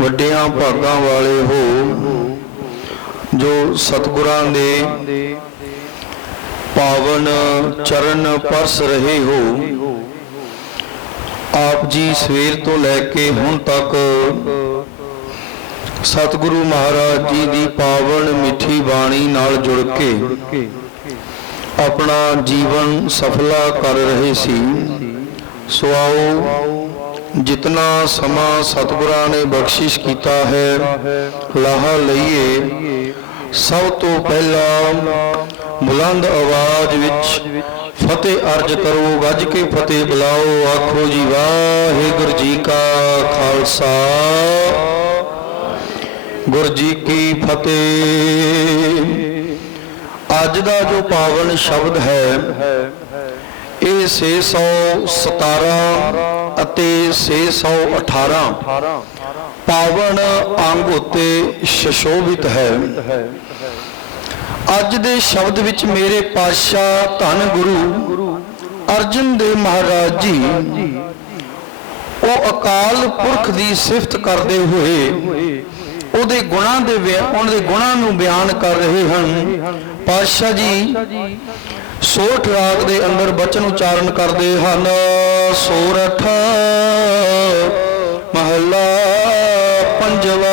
ਵੱਡਿਆਂ ਭਾਗਾਂ ਵਾਲੇ ਹੋ, ਜੋ ਸਤਿਗੁਰਾਂ ਦੇ ਪਾਵਨ ਚਰਨ ਪਰਸ ਰਹੇ ਹੋ, ਆਪ ਜੀ ਸਵੇਰ ਤੋਂ ਲੈ ਕੇ ਹੁਣ ਤੱਕ ਸਤਿਗੁਰੂ ਮਹਾਰਾਜ ਜੀ ਦੀ ਪਾਵਨ ਮਿੱਠੀ ਬਾਣੀ ਨਾਲ ਜੁੜ ਕੇ ਆਪਣਾ ਜੀਵਨ ਸਫਲਾ ਕਰ ਰਹੇ ਸੀ। ਸੋ ਆਓ ਜਿਤਨਾ ਸਮਾਂ ਸਤਿਗੁਰਾਂ ਨੇ ਬਖਸ਼ਿਸ਼ ਕੀਤਾ ਹੈ, ਲਾਹਾ ਲਈਏ। ਸਭ ਤੋਂ ਪਹਿਲਾਂ ਬੁਲੰਦ ਆਵਾਜ਼ ਵਿੱਚ ਫਤਿਹ ਅਰਜ ਕਰੋ ਗੱਜ ਕੇ ਫਤਿਹ ਬੁਲਾਓ, ਆਖੋ ਜੀ ਵਾਹਿਗੁਰੂ ਜੀ ਕਾ ਖਾਲਸਾ। ਗੁਰੂ ਜੀ ਕੀ ਫਤਿਹ। ਅੱਜ ਦਾ ਜੋ ਪਾਵਨ ਸ਼ਬਦ ਹੈ ਇਹ 617 ਅਤੇ 618 ਪਾਵਨ ਅੰਗ ਉਤੇ ਸ਼ਸ਼ੋਭਿਤ ਹੈ। ਅੱਜ ਦੇ ਸ਼ਬਦ ਵਿੱਚ ਮੇਰੇ ਪਾਤਸ਼ਾਹ ਧੰਨ ਗੁਰੂ ਅਰਜਨ ਦੇਵ ਮਹਾਰਾਜ ਜੀ ਉਹ ਅਕਾਲ ਪੁਰਖ ਦੀ ਸਿਫਤ ਕਰਦੇ ਹੋਏ ਉਹਦੇ ਗੁਣਾਂ ਦੇ ਬਿਆ- ਉਹਨਾਂ ਦੇ ਗੁਣਾਂ ਨੂੰ ਬਿਆਨ ਕਰ ਰਹੇ ਹਨ। ਪਾਤਸ਼ਾਹ ਜੀ ਸੋਠ ਰਾਗ ਦੇ ਅੰਦਰ ਬਚਨ ਉਚਾਰਨ ਕਰਦੇ ਹਨ। ਸੋਰਠ ਮਹੱਲਾ ਪੰਜਵਾ।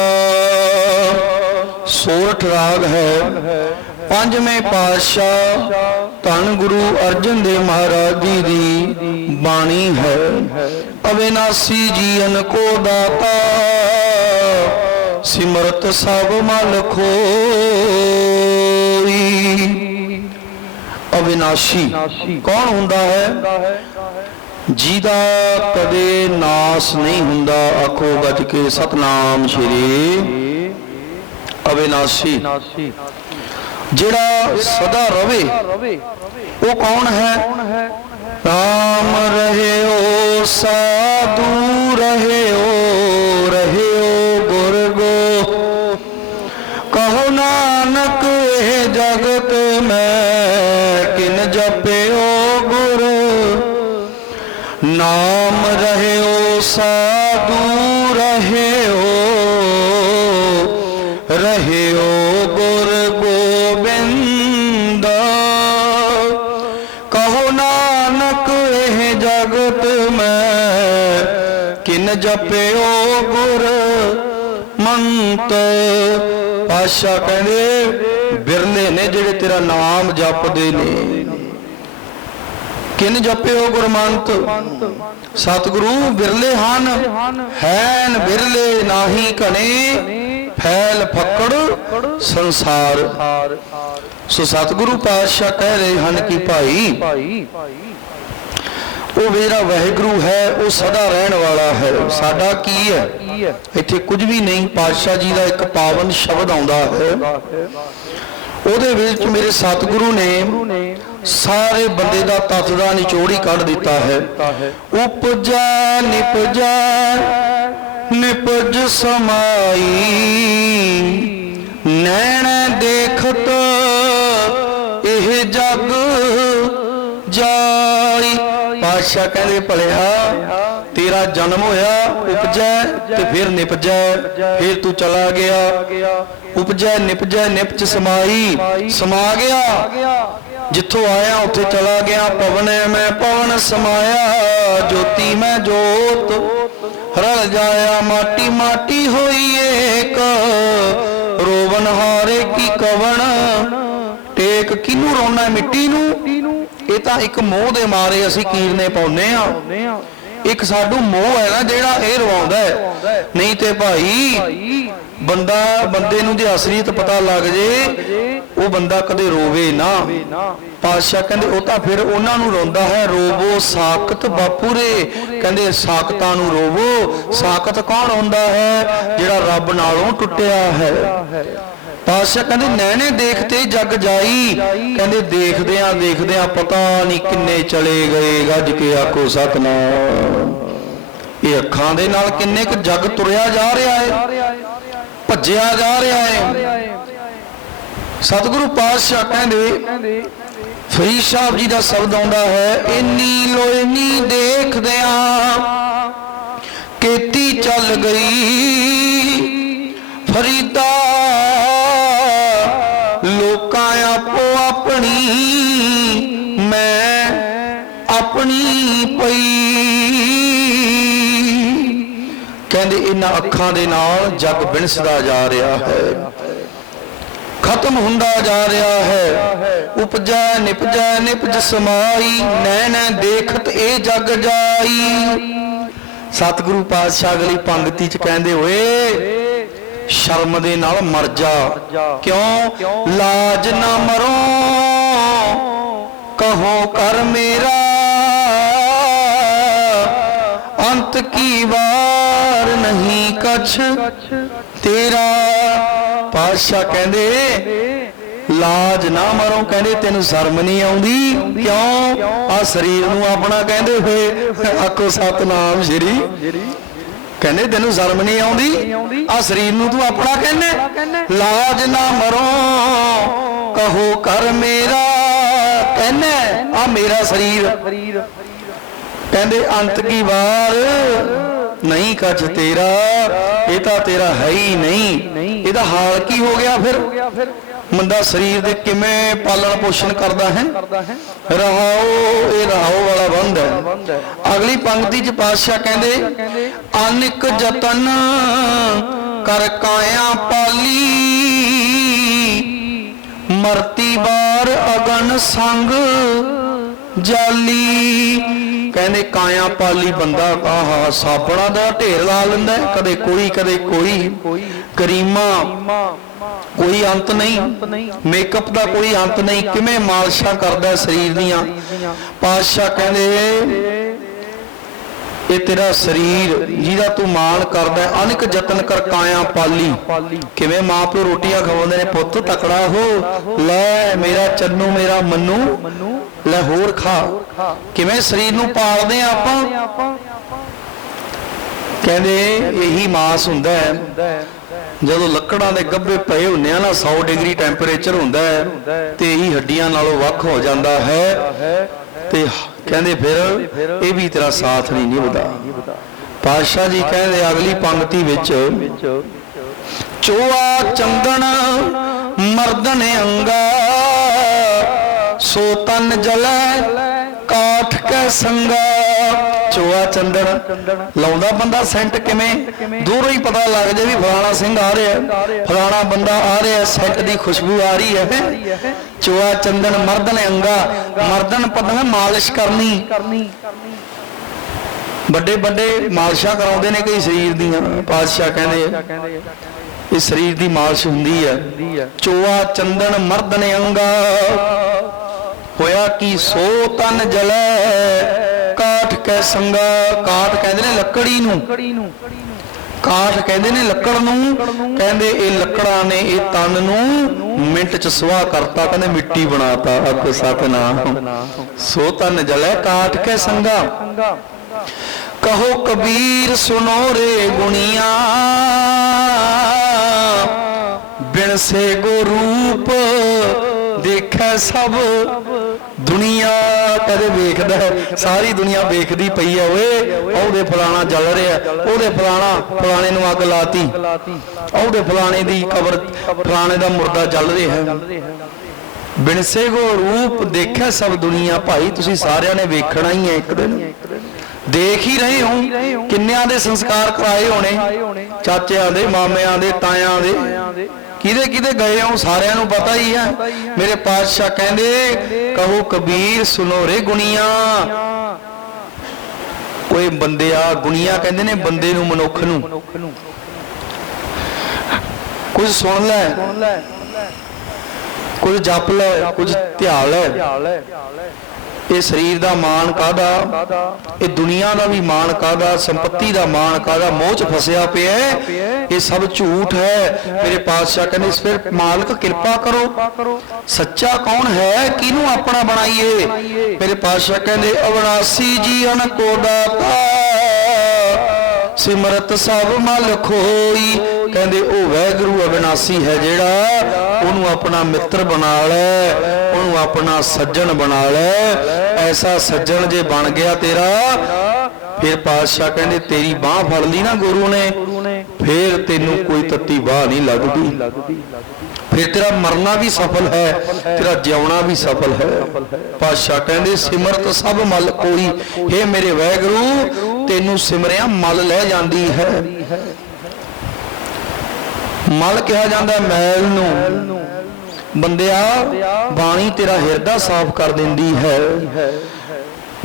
ਸੋਰਠ ਰਾਗ ਹੈ ਪੰਜਵੇਂ ਪਾਤਸ਼ਾਹ ਧੰਨ ਗੁਰੂ ਅਰਜਨ ਦੇਵ ਮਹਾਰਾਜ ਜੀ ਦੀ ਬਾਣੀ ਹੈ। ਅਵਿਨਾਸੀ ਜੀਵਨ ਕੋ ਦਾਤਾ, ਸਿਮਰਤ ਸਭ ਮਲ ਖੋਈ। ਅਵਿਨਾਸ਼ੀ। ਕੌਣ ਹੁੰਦਾ ਹੈ? ਜਿਹਦਾ ਕਦੇ ਨਾਸ ਨਹੀਂ ਹੁੰਦਾ, ਆਖੋ ਗੱਜ ਕੇ ਸਤਨਾਮ ਸ਼੍ਰੀ ਅਵਿਨਾਸ਼ੀ। ਜਿਹੜਾ ਸਦਾ ਰਵੇ, ਉਹ ਕੌਣ ਹੈ? ਰਾਮ ਰਹਿਓ, ਸਾਧੂ ਰਹਿਓ ਰਹਿਓ ਗੁਰ ਗੋ। ਕਹੋ ਨਾਨਕ, ਇਹ ਜਗਤ ਮੈਂ ਨਾਮ ਰਹਿਓ, ਸਾਧੂ ਰਹਿਓ ਰਹਿਓ ਗੁਰ ਗੋਬਿੰਦ। ਕਹੋ ਨਾਨਕ, ਇਹ ਜਗਤ ਮੈਂ ਕਿਨ ਜਪਿਓ ਗੁਰ ਮੰਤ? ਪਾਸ਼ਾ ਕਹਿੰਦੇ, ਬਿਰਲੇ ਨੇ ਜਿਹੜੇ ਤੇਰਾ ਨਾਮ ਜਪਦੇ ਨੇ। ਕਿਨ ਜਪਿਓ ਗੁਰਮੰਤ? ਸਤਿਗੁਰੂ ਬਿਰਲੇ ਹਨ, ਹੈਨ ਬਿਰਲੇ ਨਾਹੀ ਘਣੇ, ਫੈਲ ਫੱਕੜ ਸੰਸਾਰ। ਸੋ ਸਤਿਗੁਰੂ ਪਾਤਸ਼ਾਹ ਕਹਿ ਰਹੇ ਹਨ ਕਿ ਭਾਈ, ਉਹ ਮੇਰਾ ਵਾਹਿਗੁਰੂ ਹੈ, ਉਹ ਸਦਾ ਰਹਿਣ ਵਾਲਾ ਹੈ। ਸਾਡਾ ਕੀ ਹੈ? ਇੱਥੇ ਕੁਝ ਵੀ ਨਹੀਂ, ਪਾਤਸ਼ਾਹ ਜੀ ਦਾ ਇੱਕ ਪਾਵਨ ਸ਼ਬਦ ਆਉਂਦਾ ਹੈ। ਉਹਦੇ ਵਿੱਚ ਮੇਰੇ ਸਤਿਗੁਰੂ ਨੇ ਸਾਰੇ ਬੰਦੇ ਦਾ ਤਤ ਦਾ ਨਿਚੋੜ ਹੀ ਕੱਢ ਦਿੱਤਾ ਹੈ। ਉਪਜਾ, ਨਿਪਜਾ, ਨਿਪਜ ਸਮਾਈ। ਨੈਣ ਦੇਖਤ, ਇਹ ਜਗ ਜਾਈ। ਪਾਸ਼ਾ ਕਹਿੰਦੇ ਭਲਿਆ ਤੇਰਾ ਜਨਮ ਹੋਇਆ, ਉਪਜੈ ਤੇ ਫਿਰ ਨਿਪਜੈ, ਫਿਰ ਤੂੰ ਚਲਾ ਗਿਆ। ਉਪਜੈ, ਨਿਪਜੈ ਨਿਪਚ ਸਮਾਈ, ਸਮਾ ਗਿਆ। ਜਿੱਥੋਂ ਆਇਆ, ਉੱਥੇ ਚਲਾ ਗਿਆ। ਪਵਨ ਮੈਂ ਪਵਨ ਸਮਾਇਆ, ਜੋਤੀ ਮੈਂ ਜੋਤ। ਰਲ ਜਾਇਆ, ਮਾਟੀ ਮਾਟੀ ਹੋਈ ਏਕ। ਰੋਵਨ ਹਾਰੇ ਕੀ ਕਵਣ? ਟੇਕ ਕਿਨੂੰ ਰੋਣਾ ਮਿੱਟੀ ਨੂੰ? ਇਹ ਤਾਂ ਇੱਕ ਮੋਹ ਦੇ ਮਾਰੇ ਅਸੀਂ ਕੀਰਨੇ ਪਾਉਨੇ ਆ ਇੱਕ ਸਾਡੂ ਮੋਹ ਹੈ ਨਾ ਜਿਹੜਾ ਇਹ ਰਵਾਉਂਦਾ ਹੈ। ਨਹੀਂ ਤੇ ਭਾਈ, ਬੰਦਾ ਬੰਦੇ ਨੂੰ ਜੇ ਅਸਲੀਅਤ ਪਤਾ ਲੱਗ ਜੇ, ਉਹ ਬੰਦਾ ਕਦੇ ਰੋਵੇ ਨਾ। ਪਾਤਸ਼ਾਹ ਕਹਿੰਦੇ, ਉਹ ਤਾਂ ਫਿਰ ਉਹਨਾਂ ਨੂੰ ਰੋਂਦਾ ਹੈ, ਰੋਵੋ ਸਾਖਤ ਬਾਪੂਰੇ। ਕਹਿੰਦੇ, ਸਾਖਤਾਂ ਨੂੰ ਰੋਵੋ। ਸਾਖਤ ਕੌਣ ਹੁੰਦਾ ਹੈ? ਜਿਹੜਾ ਰੱਬ ਨਾਲੋਂ ਟੁੱਟਿਆ ਹੈ। ਪਾਤਸ਼ਾਹ ਕਹਿੰਦੇ, ਨੈਣੇ ਦੇਖਤੇ ਜਗ ਜਾਈ। ਕਹਿੰਦੇ, ਦੇਖਦਿਆਂ ਦੇਖਦਿਆਂ ਪਤਾ ਨਹੀਂ ਕਿੰਨੇ ਚਲੇ ਗਏ, ਗੱਜ ਕੇ ਆਖੋ, ਸਤਨਾਮ। ਇਹ ਅੱਖਾਂ ਦੇ ਨਾਲ ਕਿੰਨੇ ਕੁ ਜਗ ਤੁਰਿਆ ਜਾ ਰਿਹਾ ਹੈ ਭੱਜਿਆ ਜਾ ਰਿਹਾ ਹੈ ਸਤਿਗੁਰੂ ਪਾਤਸ਼ਾਹ ਕਹਿੰਦੇ, ਫਰੀਦ ਸਾਹਿਬ ਜੀ ਦਾ ਸ਼ਬਦ ਆਉਂਦਾ ਹੈ, ਇੰਨੀ ਲੋਇਨੀ ਦੇਖਦਿਆਂ ਕੇਤੀ ਚੱਲ ਗਈ, ਫਰੀਦਾ ਮੈਂ ਆਪਣੀ ਪਈ। ਕਹਿੰਦੇ ਇਹਨਾਂ ਅੱਖਾਂ ਦੇ ਨਾਲ ਜਗ ਬਿਨਸਦਾ ਜਾ ਰਿਹਾ ਹੈ। ਖਤਮ ਹੁੰਦਾ ਜਾ ਰਿਹਾ ਹੈ। ਉਪਜੈ ਨਿਪਜੈ ਨਿਪਜ ਸਮਾਈ, ਨੈਣ ਦੇਖਤ ਇਹ ਜਗ ਜਾਈ। ਸਤਿਗੁਰੂ ਪਾਤਸ਼ਾਹ ਅਗਲੀ ਪੰਗਤੀ ਚ ਕਹਿੰਦੇ ਹੋਏ, ਸ਼ਰਮ ਦੇ ਨਾਲ ਮਰ ਜਾ। ਕਿਉਂ? ਲਾਜ ਨਾ ਮਰੋ। ਕਹੋ ਕਰ ਮੇਰਾ। ਅੰਤ ਕੀ ਵਾਰ ਨਹੀਂ ਕਛ ਤੇਰਾ। ਪਾਤਸ਼ਾਹ ਕਹਿੰਦੇ, ਲਾਜ ਨਾ ਮਰੋ ਕਹਿੰਦੇ, ਤੈਨੂੰ ਸ਼ਰਮ ਨਹੀਂ ਆਉਂਦੀ? ਕਿਉਂ? ਆ ਸਰੀਰ ਨੂੰ ਆਪਣਾ ਕਹਿੰਦੇ ਹੋਏ। ਆਖੋ ਸਤਨਾਮ ਸ਼੍ਰੀ। ਕਹਿੰਦੇ, ਤੈਨੂੰ ਸ਼ਰਮ ਨਹੀਂ ਆਉਂਦੀ? ਆ ਸਰੀਰ ਨੂੰ ਤੂੰ ਆਪਣਾ ਕਹਿੰਦੇ ਲਾਜ ਨਾ ਮਰੋ, ਕਹੋ ਕਰ ਮੇਰਾ। ਕਹਿੰਦੇ ਆ ਮੇਰਾ ਸਰੀਰ। ਕਹਿੰਦੇ, ਅੰਤ ਕੀ ਵਾਰ? ਨਹੀਂ ਕੱਚ ਤੇਰਾ। ਇਹ ਤਾਂ ਤੇਰਾ ਹੈ ਹੀ ਨਹੀਂ। ਇਹਦਾ ਹਾਲ ਕੀ ਹੋ ਗਿਆ ਫਿਰ? ਬੰਦਾ ਸਰੀਰ ਦੇ ਕਿਵੇਂ ਪਾਲਣ ਪੋਸ਼ਣ ਕਰਦਾ ਹੈ? ਰਹਾਓ, ਇਹ ਰਹਾਓ ਵਾਲਾ ਬੰਦ ਹੈ। ਅਗਲੀ ਪੰਕਤੀ ਚ ਪਾਤਸ਼ਾਹ ਕਹਿੰਦੇ, ਅਨਿਕ ਯਤਨ ਕਰ ਕਾਇਆ ਪਾਲੀ। ਮਰਤੀ ਬਾਰ ਅਗਨ ਸੰਗ ਜਾਲੀ। ਕਹਿੰਦੇ ਕਾਇਆ ਪਾਲੀ ਬੰਦਾ ਆਹਾ, ਸਾਬਣਾ ਦਾ ਢੇਰ ਲਾ ਲੈਂਦਾ ਕਦੇ ਕੋਈ ਕਦੇ ਕੋਈ। ਕਰੀਮਾ, ਕੋਈ ਅੰਤ ਨਹੀਂ। ਮੇਕਅਪ ਦਾ ਕੋਈ ਅੰਤ ਨਹੀਂ। ਕਿਵੇਂ ਮਾਲਸ਼ਾਂ ਕਰਦਾ ਸਰੀਰ ਦੀਆਂ। ਪਾਤਸ਼ਾਹ ਕਹਿੰਦੇ ਇਹ ਤੇਰਾ ਸਰੀਰ, ਜਿਹਦਾ ਤੂੰ ਮਾਣ ਕਰਦਾ ਅਨੇਕ ਯਤਨ ਕਰ ਕਾਇਆ ਪਾਲੀ। ਕਿਵੇਂ ਮਾਂ ਪਿਓ ਰੋਟੀਆਂ ਖਵਾਉਂਦੇ ਨੇ, ਪੁੱਤ ਤਕੜਾ ਹੋ, ਲੈ ਮੇਰਾ ਚੰਨੂ, ਮੇਰਾ ਮੰਨੂ, ਲੈ ਹੋਰ ਖਾ। ਕਿਵੇਂ ਸਰੀਰ ਨੂੰ ਪਾਲਦੇ ਆ ਆਪਾਂ? ਕਹਿੰਦੇ ਇਹੀ ਮਾਸ ਹੁੰਦਾ ਹੈ, ਜਦੋਂ ਲੱਕੜਾਂ ਦੇ ਗੱਭੇ ਪਏ ਹੁੰਦੇ ਆ ਨਾ 100 ਡਿਗਰੀ ਟੈਂਪਰੇਚਰ ਹੁੰਦਾ ਹੈ, ਤੇ ਇਹੀ ਹੱਡੀਆਂ ਨਾਲੋਂ ਵੱਖ ਹੋ ਜਾਂਦਾ ਹੈ, ਤੇ ਕਹਿੰਦੇ ਫਿਰ ਇਹ ਵੀ ਤੇਰਾ ਸਾਥ ਨਹੀਂ ਨਿਭਦਾ। ਪਾਤਸ਼ਾਹ ਜੀ ਕਹਿੰਦੇ ਅਗਲੀ ਪੰਕਤੀ ਵਿੱਚ ਚੋਆ ਚੰਦਨ ਮਰਦਨ ਅੰਗਾ ਸੋ ਤਨ ਜਲੈ ਕਾਠ ਕੈ ਸੰਗਾ। ਚੋਆ ਚੰਦਨ ਲਾਉਂਦਾ ਬੰਦਾ ਸੈਂਟ ਕਿਵੇਂ? ਦੂਰੋਂ ਹੀ ਪਤਾ ਲੱਗ ਜੇ ਵੀ ਫਲਾਣਾ ਸਿੰਘ ਆ ਰਿਹਾ ਫਲਾਣਾ ਬੰਦਾ ਆ ਰਿਹਾ ਸੈਂਟ ਦੀ ਖੁਸ਼ਬੂ ਆ ਰਹੀ ਹੈ। ਚੋਆ ਚੰਦਨ ਮਰਦਨ ਅੰਗਾ ਮਰਦਨ ਪਤਾ ਮਾਲਿਸ਼ ਕਰਨੀ। ਵੱਡੇ ਵੱਡੇ ਮਾਲਸ਼ਾਂ ਕਰਾਉਂਦੇ ਨੇ ਕਈ ਸਰੀਰ ਦੀਆਂ ਪਾਤਸ਼ਾਹ ਕਹਿੰਦੇ ਇਹ ਸਰੀਰ ਦੀ ਮਾਲਿਸ਼ ਹੁੰਦੀ ਹੈ। ਚੋਆ ਚੰਦਨ ਮਰਦਨ ਅੰਗਾ ਹੋਇਆ ਕੀ ਸੋ ਤਨ ਜਲੈ ਕੈ ਸੰਗਾ ਕਾਠ ਕਹਿੰਦੇ ਨੇ ਲੱਕੜੀ ਨੂੰ। ਕਾਠ ਕਹਿੰਦੇ ਨੇ ਲੱਕੜ ਨੂੰ। ਕਹਿੰਦੇ ਇਹ ਲੱਕੜਾਂ ਨੇ ਇਹ ਤਨ ਨੂੰ ਮਿੰਟ ਚ ਸੁਆਹ ਕਰਤਾ ਕਹਿੰਦੇ ਮਿੱਟੀ ਬਣਾਤਾ ਆਖੋ ਸਤਨਾਮ। ਸੋ ਤਨ ਜਲੈ ਕਾਠ ਕੈ ਸੰਗਾ। ਕਹੋ ਕਬੀਰ ਸੁਨੋ ਰੇ ਗੁਣੀਆਂ। ਬਿਨ ਸੇ ਗੋ ਰੂਪ ਦੇਖੈ ਸਭ। ਦੁਨੀਆ ਕਦੇ ਵੇਖਦਾ ਸਾਰੀ ਦੁਨੀਆ ਵੇਖਦੀ ਪਈ ਆ ਓਏ, ਉਹਦੇ ਫਲਾਣਾ ਜਲ ਰਿਹਾ, ਉਹਦੇ ਫਲਾਣਾ ਫਲਾਣੇ ਨੂੰ ਅੱਗ ਲਾਤੀ, ਉਹਦੇ ਫਲਾਣੇ ਦੀ ਕਬਰ, ਫਲਾਣੇ ਦਾ ਮੁਰਦਾ ਜਲ ਰਿਹਾ ਬਿਨਸੇ ਗੋ ਰੂਪ ਦੇਖਿਆ ਸਭ ਦੁਨੀਆ, ਭਾਈ ਤੁਸੀਂ ਸਾਰਿਆਂ ਨੇ ਵੇਖਣਾ ਹੀ ਹੈ ਇੱਕ ਦਿਨ। ਦੇਖ ਹੀ ਰਹੇ ਹੋ ਕਿੰਨਿਆਂ ਦੇ ਸੰਸਕਾਰ ਕਰਾਏ ਹੋਣੇ, ਚਾਚਿਆਂ ਦੇ, ਮਾਮਿਆਂ ਦੇ, ਤਾਇਆਂ ਦੇ। ਕਿਹਦੇ ਕਿਹਦੇ ਗਏ ਹੋ? ਸਾਰਿਆਂ ਨੂੰ ਪਤਾ ਹੀ ਹੈ ਮੇਰੇ ਪਾਤਸ਼ਾਹ ਕਹਿੰਦੇ, ਕਹੋ ਕਬੀਰ ਸੁਨੋ ਰੇ ਗੁਣੀਆਂ। ਓਏ ਬੰਦਿਆ ਗੁਣੀਆਂ ਕਹਿੰਦੇ ਨੇ ਬੰਦੇ ਨੂੰ, ਮਨੁੱਖ ਨੂੰ। ਕੁਝ ਸੁਣ ਲੈ। ਕੁਝ ਜਪ ਲੈ, ਕੁਝ ਧਿਆ ਲੈ। ਇਹ ਸਰੀਰ ਦਾ ਮਾਣ ਕਾਦਾ ਇਹ ਦੁਨੀਆ ਦਾ ਵੀ ਮਾਣ ਕਾਦਾ ਸੰਪਤੀ ਦਾ ਮਾਣ ਕਾਦਾ ਮੋਹ ਚ ਫਸਿਆ ਪਿਆ ਇਹ ਸਭ ਝੂਠ ਹੈ। ਮੇਰੇ ਪਾਤਸ਼ਾਹ ਕਹਿੰਦੇ, ਇਸ ਫਿਰ ਮਾਲਕ ਕਿਰਪਾ ਕਰੋ। ਸੱਚਾ ਕੌਣ ਹੈ? ਕਿਹਨੂੰ ਆਪਣਾ ਬਣਾਈਏ? ਮੇਰੇ ਪਾਤਸ਼ਾਹ ਕਹਿੰਦੇ, ਅਵਨਾਸੀ ਜੀਵਨ ਕੋ ਦਾਤਾ, ਸਿਮਰਤ ਸਭ ਮਲ ਖੋਈ। ਕਹਿੰਦੇ, ਉਹ ਵੈਗਰੂ ਅਵਨਾਸੀ ਹੈ ਜਿਹੜਾ ਉਹਨੂੰ ਆਪਣਾ ਮਿੱਤਰ ਬਣਾ ਲੈ। ਉਹਨੂੰ ਆਪਣਾ ਸੱਜਣ ਬਣਾ ਲੈ। ਐਸਾ ਸੱਜਣ ਜੇ ਬਣ ਗਿਆ ਤੇਰਾ, ਫਿਰ ਪਾਤਸ਼ਾਹ ਕਹਿੰਦੇ ਤੇਰੀ ਬਾਹ ਫੜ ਲਈ ਨਾ ਗੁਰੂ ਨੇ। ਫੇਰ ਤੈਨੂੰ ਕੋਈ ਤੱਤੀ ਬਾਹ ਨਹੀਂ ਲੱਗਦੀ। ਫਿਰ ਤੇਰਾ ਮਰਨਾ ਵੀ ਸਫਲ ਹੈ, ਤੇਰਾ ਜਿਉਣਾ ਵੀ ਸਫਲ ਹੈ। ਪਾਤਸ਼ਾਹ ਕਹਿੰਦੇ, ਸਿਮਰਤ ਸਭ ਮਲ ਕੋਈ। हे ਮੇਰੇ ਵੈਗਰੂ, ਤੈਨੂੰ ਸਿਮਰਿਆ ਮਲ ਲੈ ਜਾਂਦੀ ਹੈ। ਮਲ ਕਿਹਾ ਜਾਂਦਾ ਮੈਲ ਨੂੰ। ਬੰਦਿਆ, ਬਾਣੀ ਤੇਰਾ ਹਿਰਦਾ ਸਾਫ਼ ਕਰ ਦਿੰਦੀ ਹੈ।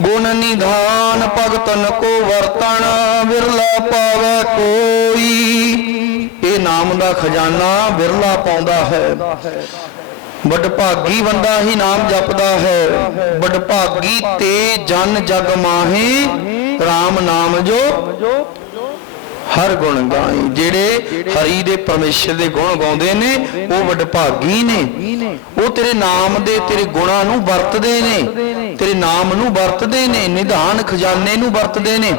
ਗੁਣ ਨਿਧਾਨ ਭਗਤਨ ਕੋ ਵਰਤਣ, ਵਿਰਲਾ ਪਾਵੇ ਕੋਈ। ਇਹ ਨਾਮ ਦਾ ਖਜ਼ਾਨਾ ਵਿਰਲਾ ਪਾਉਂਦਾ ਹੈ। ਵਡਭਾਗੀ ਬੰਦਾ ਹੀ ਨਾਮ ਜਪਦਾ ਹੈ। ਵਡਭਾਗੀ ਤੇ ਜਨ ਜਗ ਮਾਹੇ RAM ਨਾਮ ਜੋ ਹਰ ਗੁਣ ਗਾਏ, ਜਿਹੜੇ ਹਰੀ ਦੇ ਪਰਮੇਸ਼ਰ ਦੇ ਗੁਣ ਗਾਉਂਦੇ ਨੇ, ਉਹ ਵਡਭਾਗੀ ਨੇ। ਉਹ ਤੇਰੇ ਨਾਮ ਦੇ, ਤੇਰੇ ਗੁਣਾਂ ਨੂੰ ਵਰਤਦੇ ਨੇ। ਤੇਰੇ ਨਾਮ ਨੂੰ ਵਰਤਦੇ ਨੇ, ਨਿਧਾਨ ਖਜ਼ਾਨੇ ਨੂੰ ਵਰਤਦੇ ਨੇ।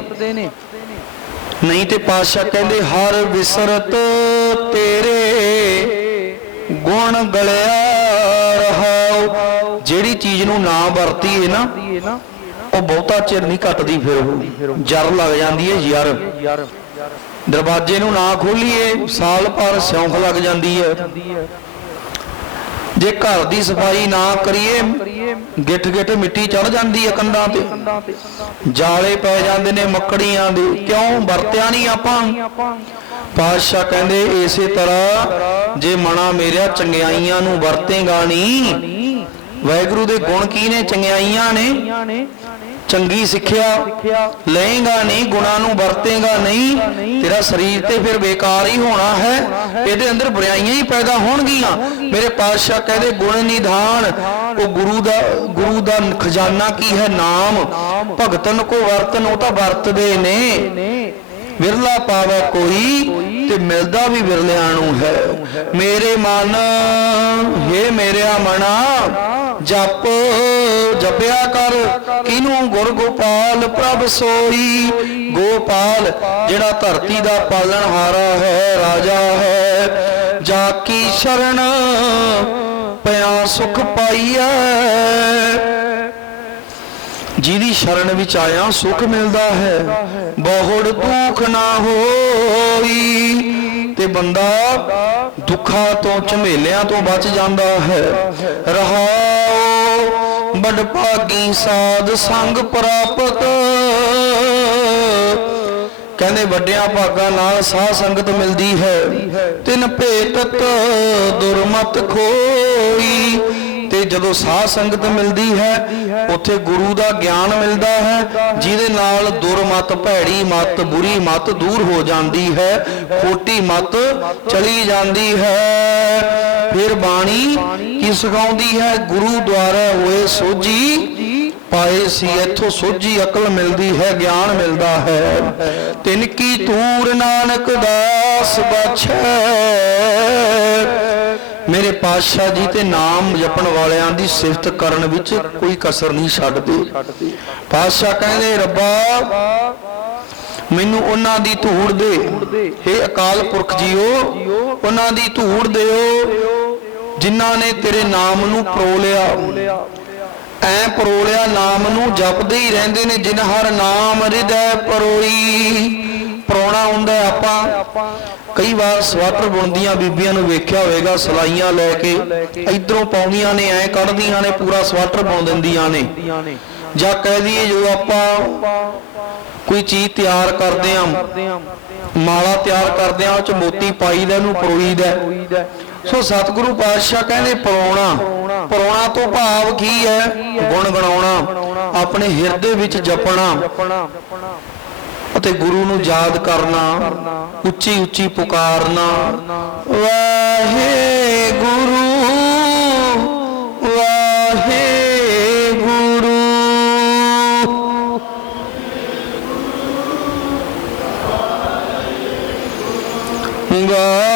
ਨਹੀਂ ਤੇ ਪਾਤਸ਼ਾਹ ਕਹਿੰਦੇ, ਹਰ ਵਿਸਰਤ ਤੇਰੇ ਗੁਣ ਗਲਿਆ ਰਹਾਉ। ਜਿਹੜੀ ਚੀਜ਼ ਨੂੰ ਨਾ ਵਰਤੀਏ ਨਾ, ਉਹ ਬਹੁਤਾ ਚਿਰ ਨਹੀਂ ਕੱਟਦੀ ਫਿਰ ਉਹ। ਜਰ ਲੱਗ ਜਾਂਦੀ ਹੈ ਯਾਰ। ਦਰਵਾਜ਼ੇ ਨੂੰ ਨਾ ਖੋਲੀਏ, ਸਾਲ ਭਰ ਸਿਉਂਖ ਲੱਗ ਜਾਂਦੀ ਹੈ। ਜੇ ਘਰ ਦੀ ਸਫ਼ਾਈ ਨਾ ਕਰੀਏ ਗਿੱਠ ਗਿੱਠ ਮਿੱਟੀ ਚੜ ਜਾਂਦੀ ਹੈ ਕੰਧਾਂ ਤੇ। ਜਾਲੇ ਪੈ ਜਾਂਦੇ ਨੇ ਮੱਕੜੀਆਂ ਦੇ। ਕਿਉਂ? ਵਰਤਿਆ ਨਹੀਂ ਆਪਾਂ। ਪਾਤਸ਼ਾਹ ਕਹਿੰਦੇ, ਇਸੇ ਤਰ੍ਹਾਂ ਜੇ ਮਣਾ ਮੇਰਿਆ, ਚੰਗਿਆਈਆਂ ਨੂੰ ਵਰਤੇਗਾ ਨਹੀਂ। ਵਾਹਿਗੁਰੂ ਦੇ ਗੁਣ ਕੀ ਨੇ? ਚੰਗਿਆਈਆਂ ਨੇ। ਚੰਗੀ ਸਿੱਖਿਆ ਲਏਗਾ ਨਹੀਂ, ਗੁਣਾਂ ਨੂੰ ਵਰਤੇਗਾ ਨਹੀਂ, ਤੇਰਾ ਸਰੀਰ ਤੇ ਫਿਰ ਬੇਕਾਰ ਹੀ ਹੋਣਾ ਹੈ, ਇਹਦੇ ਅੰਦਰ ਬੁਰਾਈਆਂ ਹੀ ਪੈਦਾ ਹੋਣਗੀਆਂ। ਮੇਰੇ ਪਾਤਸ਼ਾਹ ਕਹਿੰਦੇ, ਗੁਣ ਨਿਧਾਨ, ਉਹ ਗੁਰੂ ਦਾ ਗੁਰੂ ਦਾ ਖਜ਼ਾਨਾ ਕੀ ਹੈ? ਨਾਮ। ਭਗਤਨ ਕੋ ਵਰਤਨ, ਉਹ ਤਾਂ ਵਰਤਦੇ ਨੇ। ਵਿਰਲਾ ਪਾਵੇ ਕੋਈ ਤੇ ਮਿਲਦਾ ਵੀ ਵਿਰਲਿਆਂ ਨੂੰ ਹੈ। ਮੇਰੇ ਮਨ, ਹੇ ਮੇਰਿਆ ਮਨਾ, ਜਪ, ਜਪਿਆ ਕਰ ਕਿਨੂੰ ਗੁਰ ਗੋਪਾਲ ਪ੍ਰਭ ਸੋਈ? ਗੋਪਾਲ, ਜਿਹੜਾ ਧਰਤੀ ਦਾ ਪਾਲਣਹਾਰਾ ਹੈ, ਰਾਜਾ ਹੈ, ਜਾ ਕੀ ਸ਼ਰਨ, ਪਿਆ ਸੁਖ ਪਾਈਐ? ਜਿਹਦੀ ਸ਼ਰਨ ਵਿੱਚ ਆਇਆ, ਸੁਖ ਮਿਲਦਾ ਹੈ। ਬਹੁਤ ਦੁੱਖ ਨਾ ਹੋਈ ਤੇ ਬੰਦਾ ਦੁੱਖਾਂ ਤੋਂ, ਝਮੇਲਿਆਂ ਤੋਂ ਬਚ ਜਾਂਦਾ ਹੈ। ਰਹਾਉ ਬੜ ਭਾਗੀ ਸਾਧ ਸੰਗ ਪ੍ਰਾਪਤ। ਕਹਿੰਦੇ ਵੱਡਿਆਂ ਭਾਗਾਂ ਨਾਲ ਸਾਧ ਸੰਗਤ ਮਿਲਦੀ ਹੈ। ਤਿੰਨ ਭੇਟਤ ਦੁਰਮਤ ਖੋਈ। ਤੇ ਜਦੋਂ ਸਾਧ ਸੰਗਤ ਮਿਲਦੀ ਹੈ, ਉੱਥੇ ਗੁਰੂ ਦਾ ਗਿਆਨ ਮਿਲਦਾ ਹੈ, ਜਿਹਦੇ ਨਾਲ ਦੁਰਮਤ ਭੈੜੀ ਮਤ, ਬੁਰੀ ਮਤ ਦੂਰ ਹੋ ਜਾਂਦੀ ਹੈ, ਖੋਟੀ ਮਤ ਚਲੀ ਜਾਂਦੀ ਹੈ। ਫਿਰ ਬਾਣੀ ਕੀ ਸਿਖਾਉਂਦੀ ਹੈ? ਗੁਰੂ ਦੁਆਰਾ ਹੋਏ ਸੋਝੀ ਪਾਏ ਸੀ, ਇਥੋਂ ਸੋਝੀ ਅਕਲ ਮਿਲਦੀ ਹੈ, ਗਿਆਨ ਮਿਲਦਾ ਹੈ। ਤਿਨ ਕੀ ਤੂਰ ਨਾਨਕ ਦਾਸ ਬਛੈ ਮੇਰੇ ਪਾਤਸ਼ਾਹ ਜੀ ਤੇ ਨਾਮ ਜਪਣ ਵਾਲਿਆਂ ਦੀ ਸਿਫਤ ਕਰਨ ਵਿੱਚ ਕੋਈ ਕਸਰ ਨਹੀਂ ਛੱਡਦੇ। ਪਾਤਸ਼ਾਹ ਕਹਿੰਦੇ, ਰੱਬਾ, ਮੈਨੂੰ ਉਹਨਾਂ ਦੀ ਧੂੜ ਦੇ। हे ਅਕਾਲ ਪੁਰਖ ਜੀਓ, ਉਹਨਾਂ ਦੀ ਧੂੜ ਦਿਓ, ਜਿਨ੍ਹਾਂ ਨੇ ਤੇਰੇ ਨਾਮ ਨੂੰ ਪਰੋਲਿਆ। ਐ ਪਰੋਲਿਆ ਨਾਮ ਨੂੰ ਜਪਦੇ ਹੀ ਰਹਿੰਦੇ ਨੇ, ਜਿਨ ਹਰ ਨਾਮ ਹਿਰਦੈ ਪਰੋਈ। ਹੁੰਦਾ ਆਪਾਂ ਕਈ ਵਾਰ ਸਵਾਟਰ ਬੁਣਦੀਆਂ ਬੀਬੀਆਂ ਨੂੰ ਵੇਖਿਆ ਹੋਵੇਗਾ, ਸਲਾਈਆਂ ਲੈ ਕੇ ਇਧਰੋਂ ਪਾਉਂਦੀਆਂ ਨੇ, ਐ ਕੱਢਦੀਆਂ ਨੇ, ਪੂਰਾ ਸਵਾਟਰ ਬੁਣ ਦਿੰਦੀਆਂ ਨੇ। ਜਾਂ ਕਹਿ ਦਈਏ ਜੋ ਆਪਾਂ ਕੋਈ ਚੀਜ਼ ਤਿਆਰ ਕਰਦੇ ਆਂ, ਮਾਲਾ ਤਿਆਰ ਕਰਦੇ ਆਂ, ਉਹ ਚ ਮੋਤੀ ਪਾਈਦਾ ਇਹਨੂੰ ਪਰੋਈਦਾ ਸੋ ਸਤਿਗੁਰੂ ਪਾਤਸ਼ਾਹ ਕਹਿੰਦੇ, ਪਰੋਣਾ ਪਰੋਣਾ ਤੋਂ ਭਾਵ ਕੀ ਹੈ? ਗੁਣ ਗਣਾਉਣਾ ਆਪਣੇ ਹਿਰਦੇ ਵਿੱਚ ਜਪਣਾ। ਅਤੇ ਗੁਰੂ ਨੂੰ ਯਾਦ ਕਰਨਾ ਉੱਚੀ ਉੱਚੀ ਪੁਕਾਰਨਾ। ਵਾਹਿਗੁਰੂ ਵਾਹਿਗੁਰੂ। ਵਾਹਿਗੁਰੂ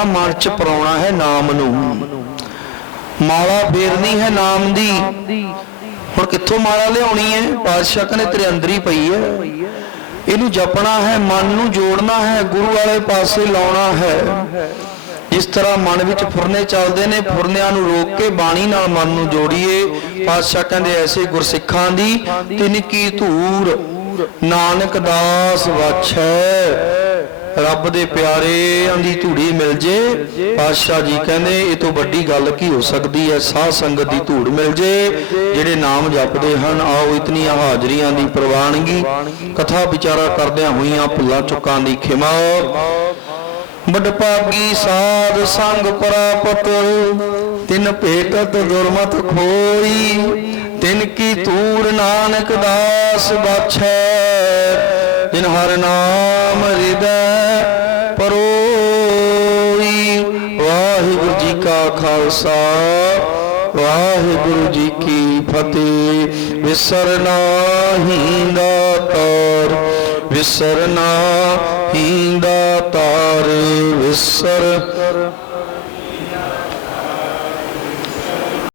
ਐਦਾਂ ਮਨ ਚ ਪਰਾਉਣਾ ਹੈ ਨਾਮ ਨੂੰ। ਮਾਲਾ ਫੇਰਨੀ ਹੈ ਨਾਮ ਦੀ। ਹੁਣ ਕਿੱਥੋਂ ਮਾਲਾ ਲਿਆਉਣੀ ਹੈ? ਪਾਤਸ਼ਾਹ ਕਹਿੰਦੇ ਤੇਰੇ ਅੰਦਰ ਹੀ ਪਈ ਹੈ। ਇਹਨੂੰ ਜਪਣਾ ਹੈ, ਮਨ ਨੂੰ ਜੋੜਨਾ ਹੈ, ਗੁਰੂ ਵਾਲੇ ਪਾਸੇ ਲਾਉਣਾ ਹੈ। ਇਸ ਤਰ੍ਹਾਂ ਮਨ ਵਿੱਚ ਫੁਰਨੇ ਚੱਲਦੇ ਨੇ, ਫੁਰਨਿਆਂ ਨੂੰ ਰੋਕ ਕੇ ਬਾਣੀ ਨਾਲ ਮਨ ਨੂੰ ਜੋੜੀਏ। ਪਾਤਸ਼ਾਹ ਕਹਿੰਦੇ ਐਸੇ ਗੁਰਸਿੱਖਾਂ ਦੀ, ਤਿਨ ਕੀ ਧੂਰ, ਨਾਨਕ ਦਾਸ ਵਾਛੈ ਰੱਬ ਦੇ ਪਿਆਰਿਆਂ ਦੀ ਧੂੜੀ ਮਿਲ ਜੇ। ਪਾਤਸ਼ਾਹ ਜੀ ਕਹਿੰਦੇ, ਇਹ ਤੋਂ ਵੱਡੀ ਗੱਲ ਕੀ ਹੋ ਸਕਦੀ ਹੈ? ਸਾਧ ਸੰਗਤ ਦੀ ਧੂੜ ਮਿਲ ਜੇ, ਜਿਹੜੇ ਨਾਮ ਜਪਦੇ ਹਨ, ਆਓ ਇਤਨੀਆਂ ਹਾਜ਼ਰੀਆਂ ਦੀ ਪ੍ਰਵਾਨਗੀ। ਕਥਾ ਵਿਚਾਰਾ ਕਰਦਿਆਂ ਹੋਈਆਂ ਭੁੱਲਾਂ ਚੁੱਕਾਂ ਦੀ ਖਿਮਾ। ਬਡਭਾਗੀ ਸਾਧ ਸੰਗ ਪ੍ਰਾਪਤ, ਤਿਨ ਭੇਟਤ ਦੁਰਮਤ ਖੋਈ, ਤਿਨ ਕੀ ਤੂਰ ਨਾਨਕ ਦਾਸ ਬਾਛੈ। ਜਿਨ ਹਰ ਨਾਮ ਹਿਰਦੈ ਖਾਲਸਾ ਵਾਹਿਗੁਰੂ ਜੀ ਕੀ ਫਤਿਹ। ਵਿਸਰਨਾ ਹੀ ਦਾਤਾਰ ਵਿਸਰਨਾ ਹੀ ਦਾਤਾਰ ਵਿਸਰ